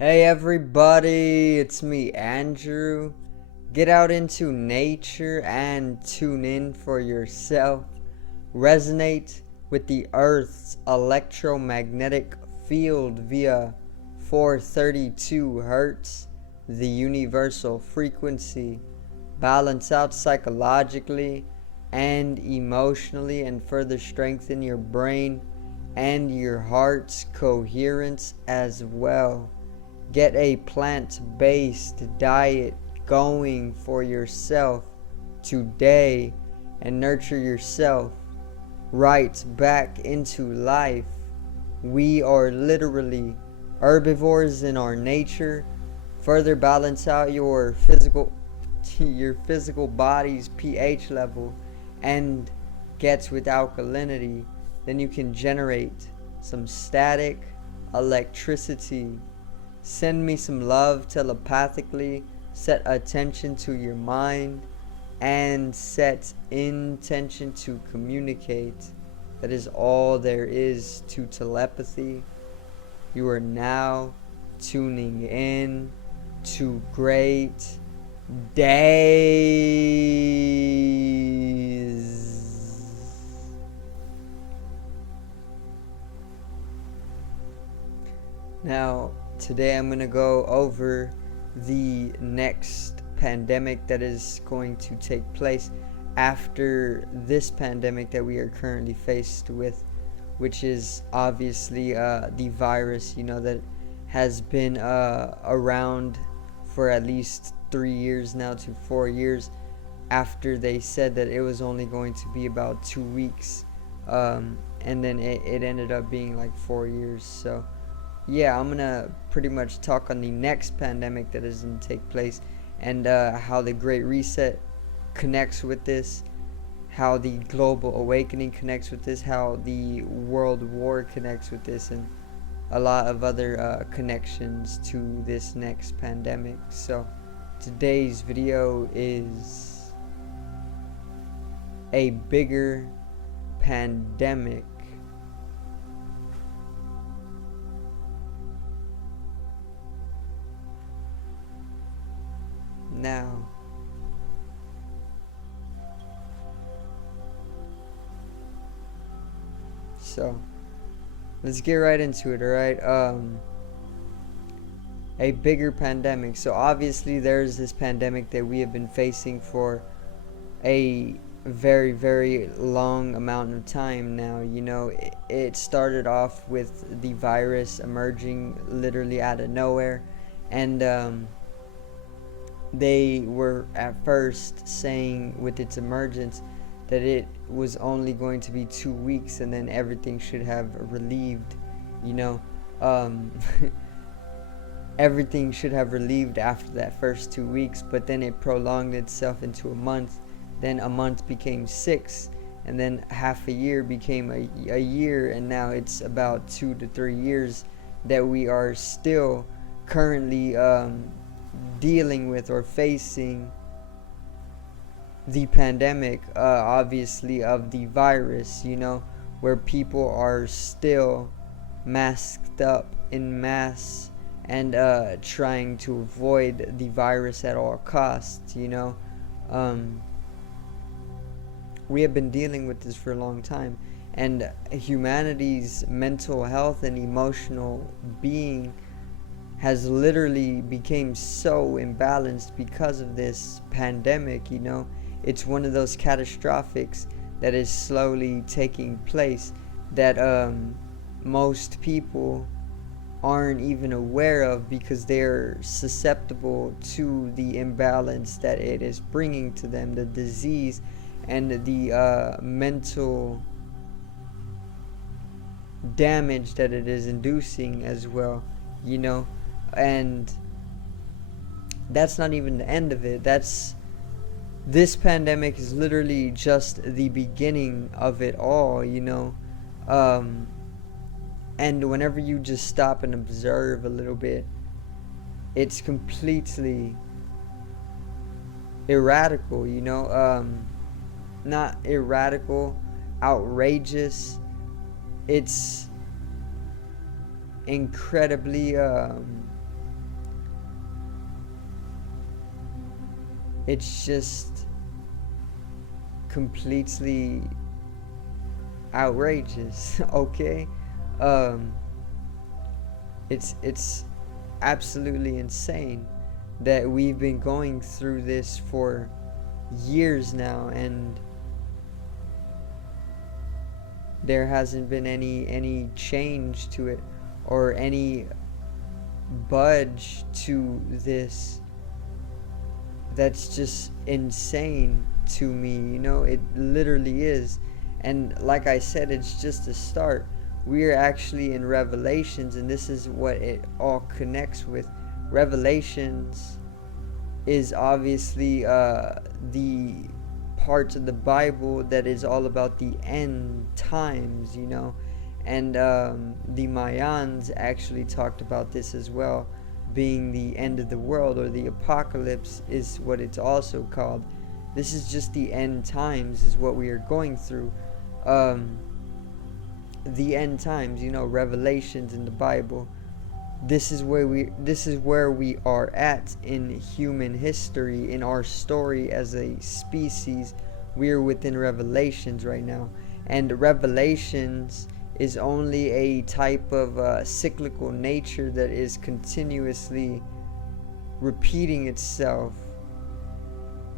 Hey everybody, it's me, Andrew. Get out into nature and tune in for yourself. Resonate with the Earth's electromagnetic field via 432 Hertz, the universal frequency. Balance out psychologically and emotionally, and further strengthen your brain and your heart's coherence as well. Get a plant-based diet going for yourself today and nurture yourself right back into life. We are literally herbivores in our nature. Further balance out your physical body's pH level and gets with alkalinity, then you can generate some static electricity. Send me some love telepathically. Set attention to your mind and set intention to communicate. That is all there is to telepathy. You are now tuning in to great days. Now, today I'm going to go over the next pandemic that is going to take place after this pandemic that we are currently faced with, which is obviously the virus, that has been around for at least 3 years now to 4 years, after they said that it was only going to be about 2 weeks, and then it ended up being like 4 years. So yeah, I'm gonna pretty much talk on the next pandemic that is going to take place, and how the Great Reset connects with this, how the global awakening connects with this, how the world war connects with this, and a lot of other connections to this next pandemic. So today's video is a bigger pandemic. Now, so let's get right into it. All right. A bigger pandemic. So obviously there's this pandemic that we have been facing for a very, very long amount of time now. It started off with the virus emerging literally out of nowhere, and they were at first saying with its emergence that it was only going to be 2 weeks, and then everything should have relieved. Everything should have relieved after that first 2 weeks, but then it prolonged itself into a month. Then a month became 6, and then half a year became a year, and now it's about 2 to 3 years that we are still currently dealing with or facing the pandemic, obviously, of the virus, where people are still masked up in mass and trying to avoid the virus at all costs. We have been dealing with this for a long time, and humanity's mental health and emotional being has literally became so imbalanced because of this pandemic. It's one of those catastrophics that is slowly taking place that most people aren't even aware of, because they're susceptible to the imbalance that it is bringing to them, the disease and the mental damage that it is inducing as well. And that's not even the end of it. This pandemic is literally just the beginning of it all. And whenever you just stop and observe a little bit, it's completely irradical. Not irradical, outrageous. It's incredibly it's just completely outrageous. Okay, um, it's absolutely insane that we've been going through this for years now, and there hasn't been any change to it or any budge to this. That's just insane to me, it literally is. And like I said, it's just a start. We are actually in Revelations, and this is what it all connects with. Revelations is obviously the parts of the Bible that is all about the end times, and the Mayans actually talked about this as well, being the end of the world, or the apocalypse is what it's also called. This is just the end times, is what we are going through. The end times, Revelations in the Bible. This is where we are at in human history, in our story as a species. We are within Revelations right now, and Revelations is only a type of cyclical nature that is continuously repeating itself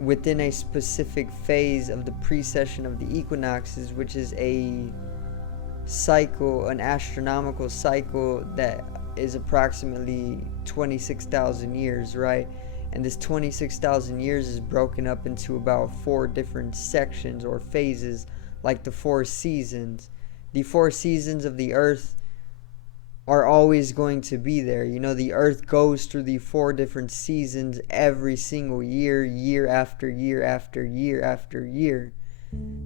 within a specific phase of the precession of the equinoxes, which is a cycle, an astronomical cycle that is approximately 26,000 years, right? And this 26,000 years is broken up into about 4 different sections or phases, like the 4 seasons. The 4 seasons of the earth are always going to be there. The earth goes through the 4 different seasons every single year, year after year after year after year.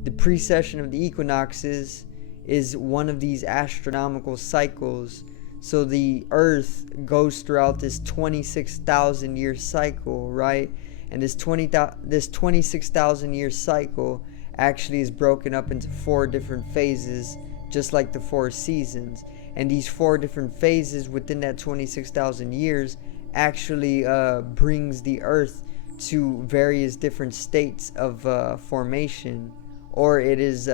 The precession of the equinoxes is one of these astronomical cycles. So the earth goes throughout this 26,000 year cycle, right? And this 26,000 year cycle actually is broken up into 4 different phases, just like the 4 seasons. And these 4 different phases within that 26,000 years actually brings the earth to various different states of formation, or it is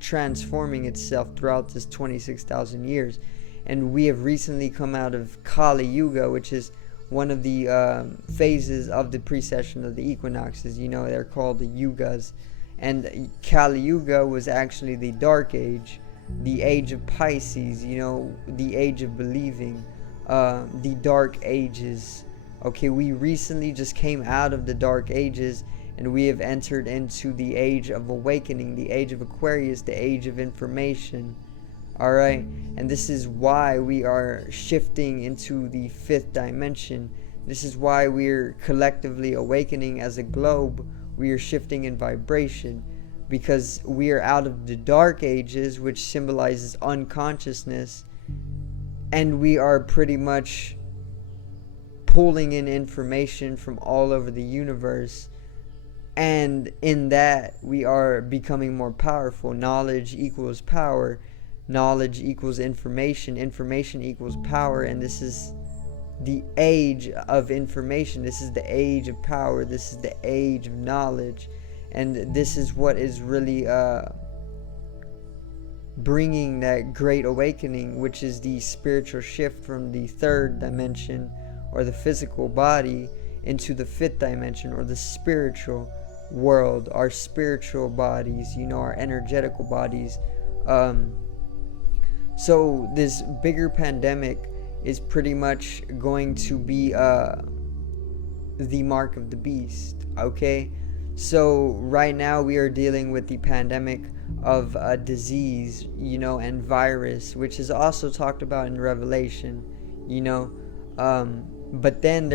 transforming itself throughout this 26,000 years. And we have recently come out of Kali Yuga, which is one of the phases of the precession of the equinoxes. They're called the Yugas. And Kali Yuga was actually the Dark Age, the age of Pisces, the age of believing, the Dark Ages. Okay, we recently just came out of the Dark Ages, and we have entered into the age of awakening, the age of Aquarius, the age of information. Alright, and this is why we are shifting into the 5th dimension. This is why we're collectively awakening as a globe. We are shifting in vibration, because we are out of the Dark Ages, which symbolizes unconsciousness, and we are pretty much pulling in information from all over the universe. And in that, we are becoming more powerful. Knowledge equals power. Knowledge equals information. Information equals power. And this is the age of information. This is the age of power. This is the age of knowledge. And this is what is really bringing that great awakening, which is the spiritual shift from the 3rd dimension, or the physical body, into the 5th dimension, or the spiritual world, our spiritual bodies, our energetical bodies. So this bigger pandemic is pretty much going to be the mark of the beast. Okay, so right now we are dealing with the pandemic of a disease, and virus, which is also talked about in Revelation, but then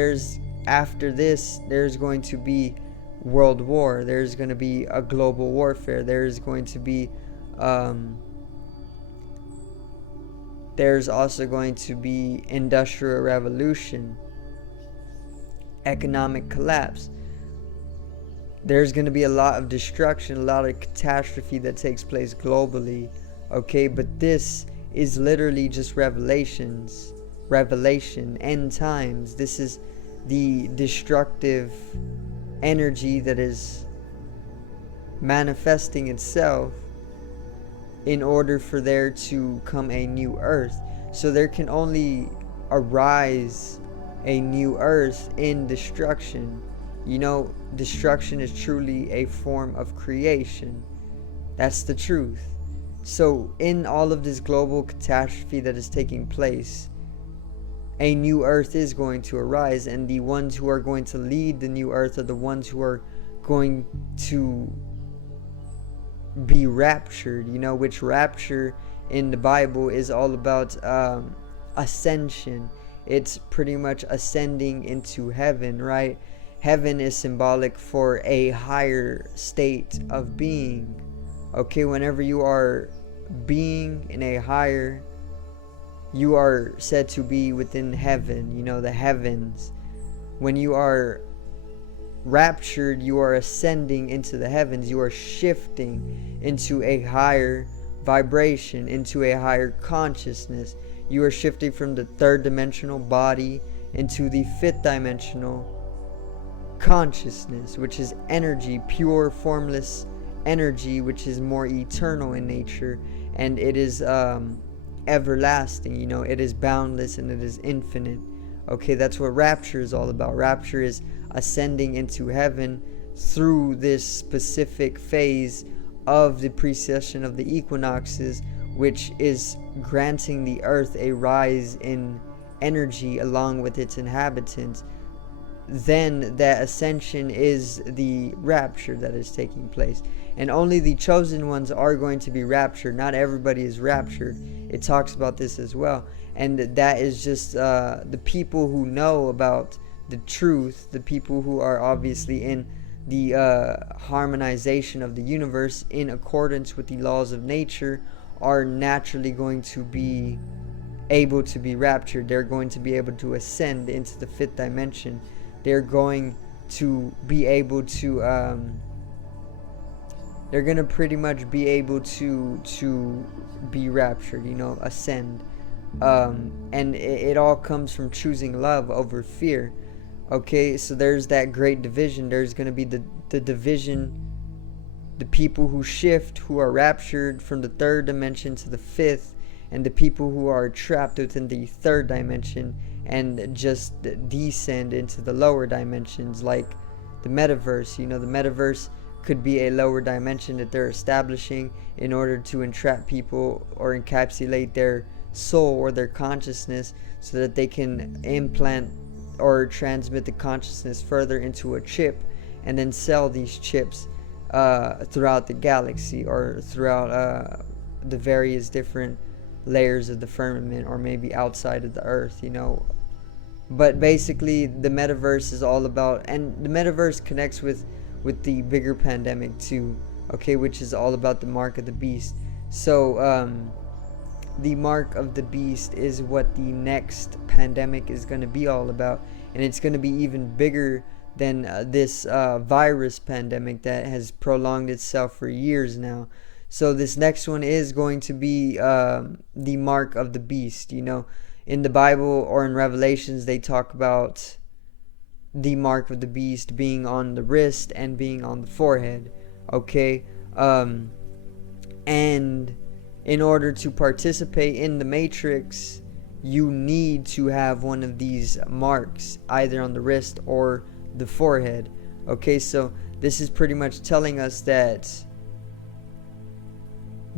after this there's going to be world war. There's going to be a global warfare. There's going to be there's also going to be industrial revolution, economic collapse. There's going to be a lot of destruction, a lot of catastrophe that takes place globally. Okay, but this is literally just revelation, end times. This is the destructive energy that is manifesting itself in order for there to come a new earth. So there can only arise a new earth in destruction. Destruction is truly a form of creation. That's the truth. So in all of this global catastrophe that is taking place, a new earth is going to arise, and the ones who are going to lead the new earth are the ones who are going to be raptured, which rapture in the Bible is all about ascension. It's pretty much ascending into heaven, right? Heaven is symbolic for a higher state of being. Okay, whenever you are being in a higher, you are said to be within heaven, the heavens. When you are raptured, you are ascending into the heavens. You are shifting into a higher vibration, into a higher consciousness. You are shifting from the third dimensional body into the fifth dimensional consciousness, which is energy, pure formless energy, which is more eternal in nature, and it is everlasting. It is boundless and it is infinite. Okay, that's what rapture is all about. Rapture is ascending into heaven through this specific phase of the precession of the equinoxes, which is granting the earth a rise in energy along with its inhabitants. Then that ascension is the rapture that is taking place, and only the chosen ones are going to be raptured. Not everybody is raptured. It talks about this as well, and that is just the people who know about the truth, the people who are obviously in the harmonization of the universe in accordance with the laws of nature, are naturally going to be able to be raptured. They're going to be able to ascend into the fifth dimension. They're going to be able to they're going to pretty much be able to be raptured, ascend. And it all comes from choosing love over fear. Okay, so there's that great division. There's going to be the division, the people who shift, who are raptured from the third dimension to the fifth, and the people who are trapped within the third dimension and just descend into the lower dimensions, like the metaverse. The metaverse could be a lower dimension that they're establishing in order to entrap people or encapsulate their soul or their consciousness, so that they can implant or transmit the consciousness further into a chip and then sell these chips throughout the galaxy, or throughout the various different layers of the firmament, or maybe outside of the earth. But basically the metaverse is all about, and the metaverse connects with the bigger pandemic too, okay, which is all about the mark of the beast. So the mark of the beast is what the next pandemic is going to be all about, and it's going to be even bigger than this virus pandemic that has prolonged itself for years now. So this next one is going to be the mark of the beast. In the Bible or in Revelations, they talk about the mark of the beast being on the wrist and being on the forehead. Okay, and in order to participate in the Matrix, you need to have one of these marks, either on the wrist or the forehead. Okay, so this is pretty much telling us that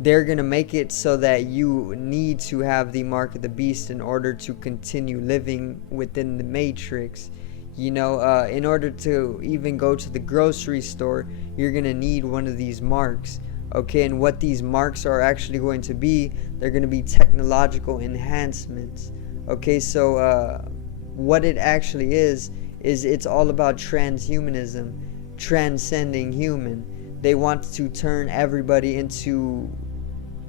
they're going to make it so that you need to have the mark of the beast in order to continue living within the Matrix. In order to even go to the grocery store, you're going to need one of these marks. Okay, and what these marks are actually going to be, they're going to be technological enhancements. Okay, so what it actually is it's all about transhumanism, transcending human. They want to turn everybody into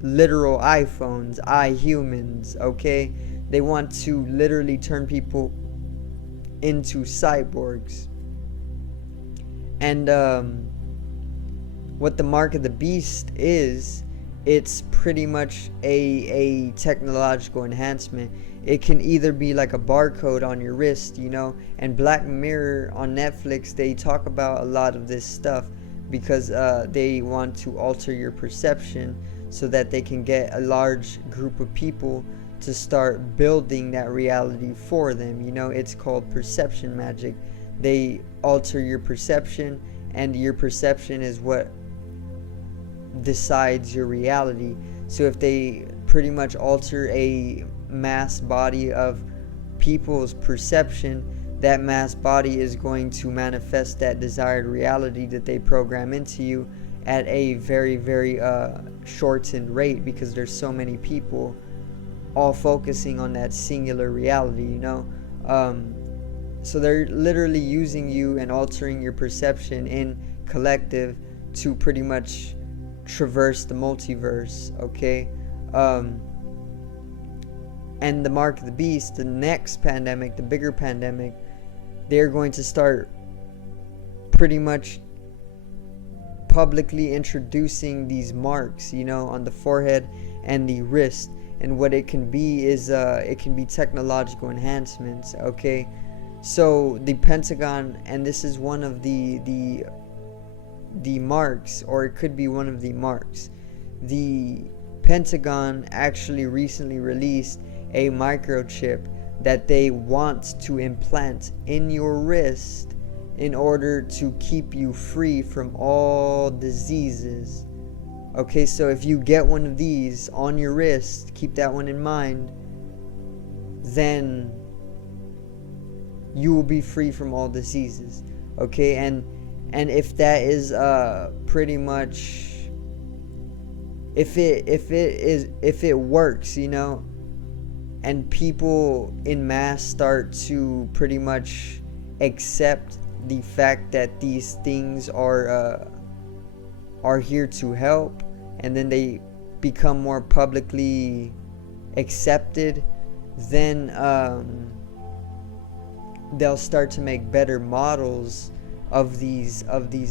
literal iPhones, iHumans, okay? They want to literally turn people into cyborgs. And what the mark of the beast is it's pretty much a technological enhancement. It can either be like a barcode on your wrist, and Black Mirror on Netflix, they talk about a lot of this stuff because they want to alter your perception so that they can get a large group of people to start building that reality for them. It's called perception magic. They alter your perception, and your perception is what decides your reality. So if they pretty much alter a mass body of people's perception, that mass body is going to manifest that desired reality that they program into you at a very, very shortened rate, because there's so many people all focusing on that singular reality. So they're literally using you and altering your perception in collective to pretty much traverse the multiverse. Okay. And the mark of the beast, the next pandemic, the bigger pandemic, they're going to start pretty much publicly introducing these marks, on the forehead and the wrist. And what it can be is it can be technological enhancements. Okay. So the Pentagon, and this is one of the marks, or it could be one of the marks. The Pentagon actually recently released a microchip that they want to implant in your wrist in order to keep you free from all diseases. Okay, so if you get one of these on your wrist, keep that one in mind, then you will be free from all diseases. Okay, and if that is pretty much, if it works, and people in mass start to pretty much accept the fact that these things are here to help, and then they become more publicly accepted, then they'll start to make better models of these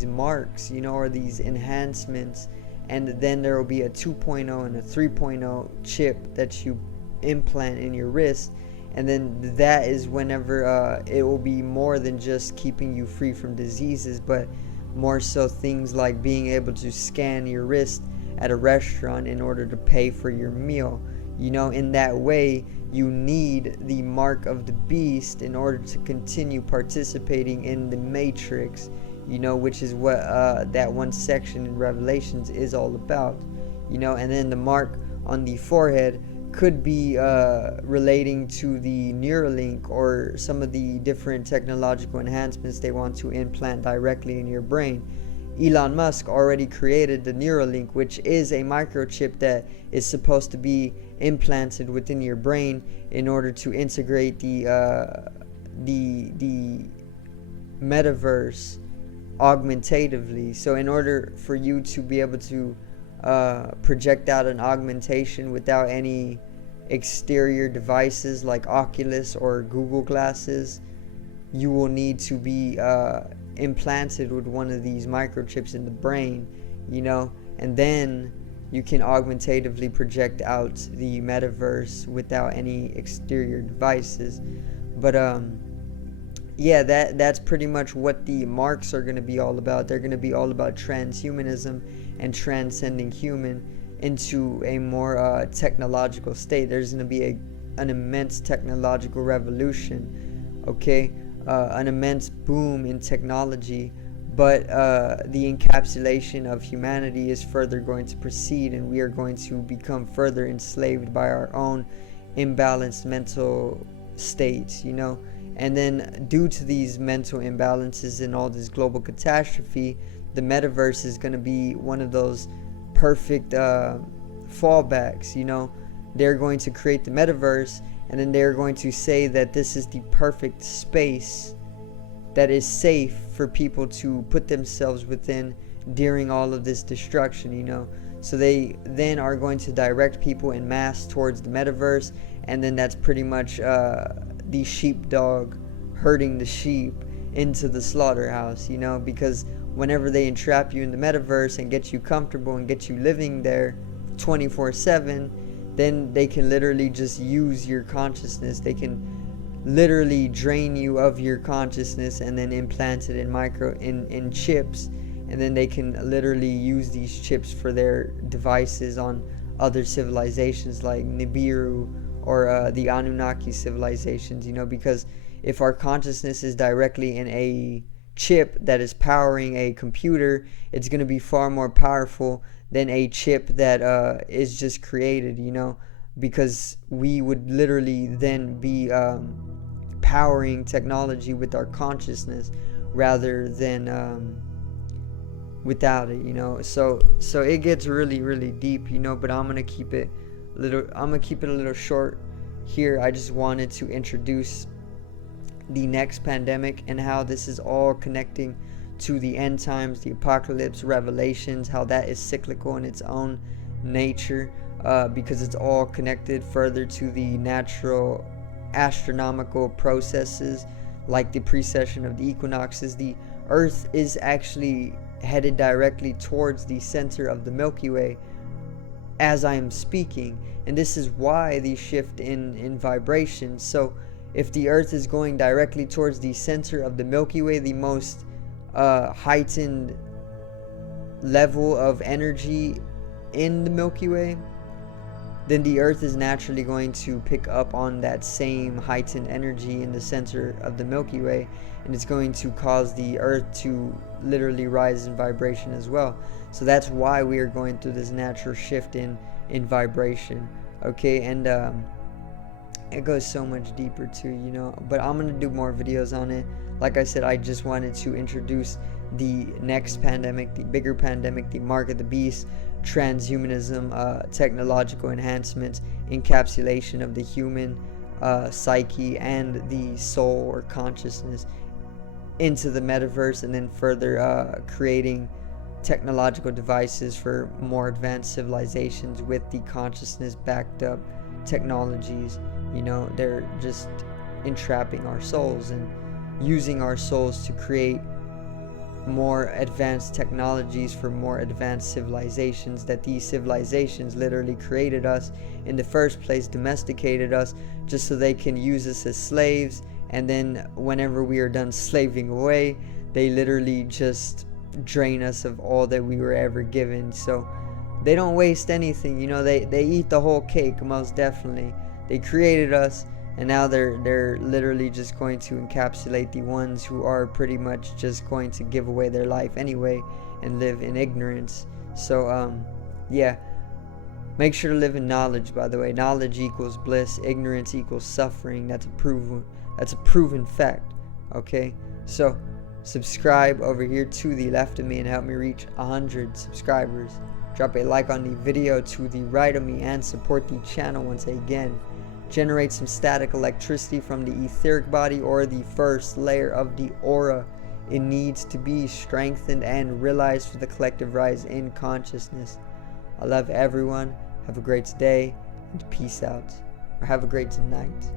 marks, or these enhancements, and then there will be a 2.0 and a 3.0 chip that you implant in your wrist, and then that is whenever it will be more than just keeping you free from diseases, but more so things like being able to scan your wrist at a restaurant in order to pay for your meal. In that way, you need the mark of the beast in order to continue participating in the matrix, which is what that one section in Revelations is all about. And then the mark on the forehead could be relating to the Neuralink or some of the different technological enhancements they want to implant directly in your brain. Elon Musk already created the Neuralink, which is a microchip that is supposed to be implanted within your brain in order to integrate the metaverse augmentatively. So in order for you to be able to project out an augmentation without any exterior devices like Oculus or Google glasses, you will need to be implanted with one of these microchips in the brain, and then you can augmentatively project out the metaverse without any exterior devices. But yeah, that's pretty much what the marks are going to be all about. They're going to be all about transhumanism and transcending human into a more technological state. There's going to be an immense technological revolution, okay, an immense boom in technology, but the encapsulation of humanity is further going to proceed, and we are going to become further enslaved by our own imbalanced mental states, and then due to these mental imbalances and all this global catastrophe, the metaverse is going to be one of those perfect fallbacks. They're going to create the metaverse, and then they're going to say that this is the perfect space that is safe for people to put themselves within during all of this destruction. So they then are going to direct people en masse towards the metaverse, and then that's pretty much the sheepdog herding the sheep into the slaughterhouse, because whenever they entrap you in the metaverse and get you comfortable and get you living there 24/7, then they can literally just use your consciousness. They can literally drain you of your consciousness and then implant it in chips, and then they can literally use these chips for their devices on other civilizations like Nibiru or the Anunnaki civilizations, because if our consciousness is directly in a chip that is powering a computer, it's going to be far more powerful than a chip that is just created, because we would literally then be powering technology with our consciousness rather than without it, so it gets really, really deep, but I'm gonna keep it a little short here. I just wanted to introduce the next pandemic and how this is all connecting to the end times, the apocalypse, revelations, how that is cyclical in its own nature, because it's all connected further to the natural astronomical processes like the precession of the equinoxes. The Earth is actually headed directly towards the center of the Milky Way as I am speaking, and this is why the shift in vibration. So if the Earth is going directly towards the center of the Milky Way, the most heightened level of energy in the Milky Way, then the Earth is naturally going to pick up on that same heightened energy in the center of the Milky Way, and it's going to cause the Earth to literally rise in vibration as well. So that's why we are going through this natural shift in vibration, okay? And it goes so much deeper too, but I'm gonna do more videos on it. Like I said, I just wanted to introduce the next pandemic, the bigger pandemic, the mark of the beast, transhumanism, technological enhancements, encapsulation of the human psyche and the soul or consciousness into the metaverse, and then further creating technological devices for more advanced civilizations with the consciousness backed up technologies. They're just entrapping our souls and using our souls to create more advanced technologies for more advanced civilizations, that these civilizations literally created us in the first place, domesticated us just so they can use us as slaves, and then whenever we are done slaving away, they literally just drain us of all that we were ever given. So they don't waste anything, they eat the whole cake, most definitely. They created us, and now they're literally just going to encapsulate the ones who are pretty much just going to give away their life anyway and live in ignorance. So yeah, make sure to live in knowledge, by the way. Knowledge equals bliss, ignorance equals suffering. That's a proven fact, okay? So subscribe over here to the left of me and help me reach 100 subscribers. Drop a like on the video to the right of me and support the channel once again. Generate some static electricity from the etheric body or the first layer of the aura. It needs to be strengthened and realized for the collective rise in consciousness. I love everyone. Have a great day and peace out. Or have a great night.